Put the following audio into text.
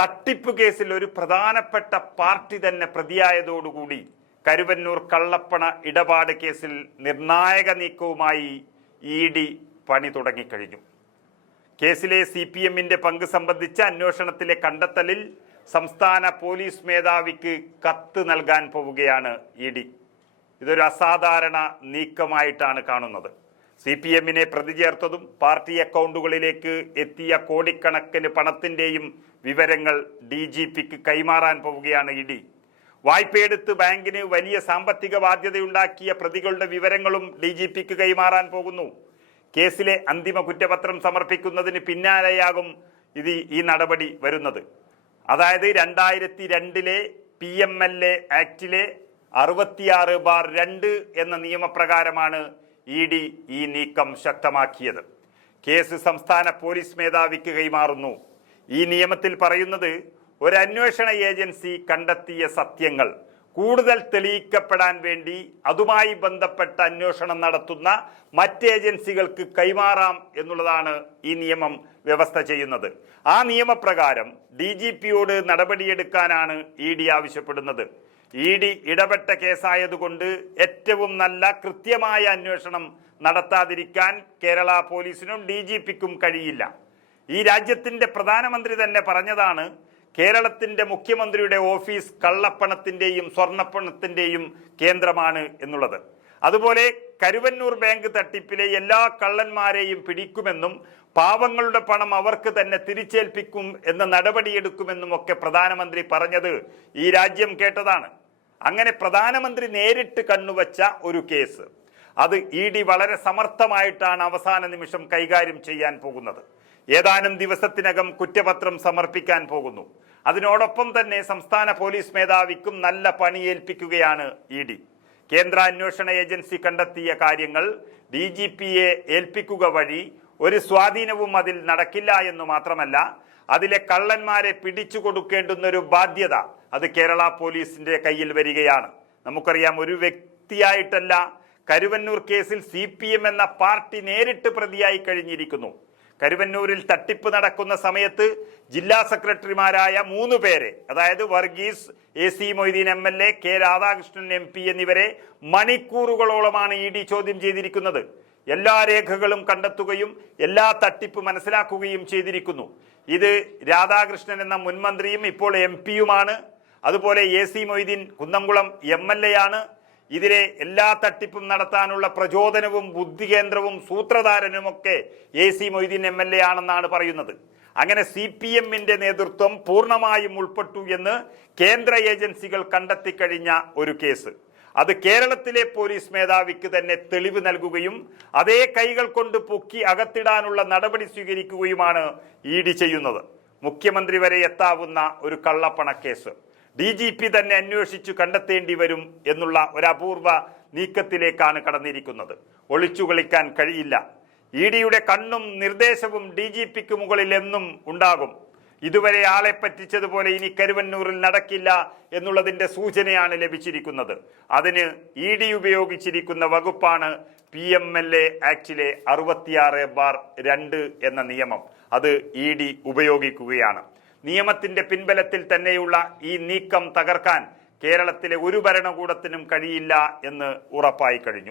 തട്ടിപ്പ് കേസിൽ ഒരു പ്രധാനപ്പെട്ട പാർട്ടി തന്നെ പ്രതിയായതോടുകൂടി കരുവന്നൂർ കള്ളപ്പണ ഇടപാട് കേസിൽ നിർണായക നീക്കവുമായി ഇ ഡി പണി തുടങ്ങിക്കഴിഞ്ഞു. കേസിലെ സി പി എമ്മിന്റെ പങ്ക് സംബന്ധിച്ച അന്വേഷണത്തിലെ കണ്ടെത്തലിൽ സംസ്ഥാന പോലീസ് മേധാവിക്ക് കത്ത് നൽകാൻ പോവുകയാണ് ഇ ഡി. ഇതൊരു അസാധാരണ നീക്കമായിട്ടാണ് കാണുന്നത്. സി പി എമ്മിനെ പ്രതി ചേർത്തതും പാർട്ടി അക്കൗണ്ടുകളിലേക്ക് എത്തിയ കോടിക്കണക്കിന് പണത്തിന്റെയും വിവരങ്ങൾ ഡി ജി പിക്ക് കൈമാറാൻ പോവുകയാണ് ഇ ഡി. വായ്പയെടുത്ത് ബാങ്കിന് വലിയ സാമ്പത്തിക ബാധ്യതയുണ്ടാക്കിയ പ്രതികളുടെ വിവരങ്ങളും ഡി ജി പിക്ക് കൈമാറാൻ പോകുന്നു. കേസിലെ അന്തിമ കുറ്റപത്രം സമർപ്പിക്കുന്നതിന് പിന്നാലെയാകും ഇത് ഈ നടപടി വരുന്നത്. അതായത് രണ്ടായിരത്തി രണ്ടിലെ പി എം എൽ എ ആക്ടിലെ അറുപത്തിയാറ് ബാർ രണ്ട് എന്ന നിയമപ്രകാരമാണ് ഇ ഡി ഈ നീക്കം ശക്തമാക്കിയത്. കേസ് സംസ്ഥാന പോലീസ് മേധാവിക്ക് കൈമാറുന്നു. ഈ നിയമത്തിൽ പറയുന്നത് ഒരു അന്വേഷണ ഏജൻസി കണ്ടെത്തിയ സത്യങ്ങൾ. കൂടുതൽ തെളിയിക്കപ്പെടാൻ വേണ്ടി അതുമായി ബന്ധപ്പെട്ട അന്വേഷണം നടത്തുന്ന മറ്റ് ഏജൻസികൾക്ക് കൈമാറാം എന്നുള്ളതാണ് ഈ നിയമം വ്യവസ്ഥ ചെയ്യുന്നത്. ആ നിയമപ്രകാരം ഡി ജി പിയോട് നടപടിയെടുക്കാനാണ് ഇ ഡി ആവശ്യപ്പെടുന്നത്. ഇ ഡി ഇടപെട്ട കേസായതുകൊണ്ട് ഏറ്റവും നല്ല കൃത്യമായ അന്വേഷണം നടത്താതിരിക്കാൻ കേരള പോലീസിനും ഡി ജി പിക്കും കഴിയില്ല. ഈ രാജ്യത്തിന്റെ പ്രധാനമന്ത്രി തന്നെ പറഞ്ഞതാണ് കേരളത്തിന്റെ മുഖ്യമന്ത്രിയുടെ ഓഫീസ് കള്ളപ്പണത്തിന്റെയും സ്വർണപ്പണത്തിന്റെയും കേന്ദ്രമാണ് എന്നുള്ളത്. അതുപോലെ കരുവന്നൂർ ബാങ്ക് തട്ടിപ്പിലെ എല്ലാ കള്ളന്മാരെയും പിടിക്കുമെന്നും പാവങ്ങളുടെ പണം അവർക്ക് തന്നെ തിരിച്ചേൽപ്പിക്കും എന്ന നടപടിയെടുക്കുമെന്നും ഒക്കെ പ്രധാനമന്ത്രി പറഞ്ഞത് ഈ രാജ്യം കേട്ടതാണ്. അങ്ങനെ പ്രധാനമന്ത്രി നേരിട്ട് കണ്ണുവച്ച ഒരു കേസ്. അത് ഇ ഡി വളരെ സമർത്ഥമായിട്ടാണ് അവസാന നിമിഷം കൈകാര്യം ചെയ്യാൻ പോകുന്നത്. ഏതാനും ദിവസത്തിനകം കുറ്റപത്രം സമർപ്പിക്കാൻ പോകുന്നു. അതിനോടൊപ്പം തന്നെ സംസ്ഥാന പോലീസ് മേധാവിക്കും നല്ല പണിയേൽപ്പിക്കുകയാണ് ഇ ഡി. കേന്ദ്ര അന്വേഷണ ഏജൻസി കണ്ടെത്തിയ കാര്യങ്ങൾ ഡി ജി പിയെ ഏൽപ്പിക്കുക വഴി ഒരു സ്വാധീനവും അതിൽ നടക്കില്ല എന്ന് മാത്രമല്ല അതിലെ കള്ളന്മാരെ പിടിച്ചു കൊടുക്കേണ്ടുന്ന ഒരു ബാധ്യത അത് കേരള പോലീസിന്റെ കയ്യിൽ വരികയാണ്. നമുക്കറിയാം ഒരു വ്യക്തിയായിട്ടല്ല കരുവന്നൂർ കേസിൽ സി എന്ന പാർട്ടി നേരിട്ട് പ്രതിയായി കഴിഞ്ഞിരിക്കുന്നു. കരുവന്നൂരിൽ തട്ടിപ്പ് നടക്കുന്ന സമയത്ത് ജില്ലാ സെക്രട്ടറിമാരായ മൂന്ന് പേരെ അതായത് Varghese A C Moideen M L A K Radhakrishnan M P എന്നിവരെ മണിക്കൂറുകളോളമാണ് ഇ ഡി ചോദ്യം ചെയ്തിരിക്കുന്നത്. എല്ലാ രേഖകളും കണ്ടെത്തുകയും എല്ലാ തട്ടിപ്പ് മനസ്സിലാക്കുകയും ചെയ്തിരിക്കുന്നു. ഇത് രാധാകൃഷ്ണൻ എന്ന മുൻമന്ത്രിയും ഇപ്പോൾ എം പിയുമാണ്. അതുപോലെ A C Moideen Kunnamkulam M L A ആണ്. ഇതിലെ എല്ലാ തട്ടിപ്പും നടത്താനുള്ള പ്രചോദനവും ബുദ്ധികേന്ദ്രവും സൂത്രധാരനുമൊക്കെ A C Moideen M L A ആണെന്നാണ് പറയുന്നത്. അങ്ങനെ സി പി എമ്മിന്റെ നേതൃത്വം പൂർണമായും ഉൾപ്പെട്ടു എന്ന് കേന്ദ്ര ഏജൻസികൾ കണ്ടെത്തിക്കഴിഞ്ഞ ഒരു കേസ്. അത് കേരളത്തിലെ പോലീസ് മേധാവിക്ക് തന്നെ തെളിവ് നൽകുകയും അതേ കൈകൾ കൊണ്ട് പൊക്കി അകത്തിടാനുള്ള നടപടി സ്വീകരിക്കുകയുമാണ് ഇ ഡി ചെയ്യുന്നത്. മുഖ്യമന്ത്രി വരെ എത്താവുന്ന ഒരു കള്ളപ്പണ കേസ്. ഡി ജി പി തന്നെ അന്വേഷിച്ചു കണ്ടെത്തേണ്ടി വരും എന്നുള്ള ഒരു അപൂർവ നീക്കത്തിലേക്കാണ് കടന്നിരിക്കുന്നത്. ഒളിച്ചു കളിക്കാൻ കഴിയില്ല. ഇ ഡിയുടെ കണ്ണും നിർദ്ദേശവും ഡി ജി പിക്ക് മുകളിൽ എന്നും ഉണ്ടാകും. ഇതുവരെ ആളെ പറ്റിച്ചതുപോലെ ഇനി കരുവന്നൂരിൽ നടക്കില്ല എന്നുള്ളതിന്റെ സൂചനയാണ് ലഭിച്ചിരിക്കുന്നത്. അതിന് ഇ ഡി ഉപയോഗിച്ചിരിക്കുന്ന വകുപ്പാണ് പി എം എൽ എ ആക്ടിലെ അറുപത്തിയാറ് ബാർ രണ്ട് എന്ന നിയമം. അത് ഇ ഡി ഉപയോഗിക്കുകയാണ്. നിയമത്തിന്റെ പിൻബലത്തിൽ തന്നെയുള്ള ഈ നീക്കം തകർക്കാൻ കേരളത്തിലെ ഒരു ഭരണകൂടത്തിനും കഴിയില്ല എന്ന് ഉറപ്പായി കഴിഞ്ഞു.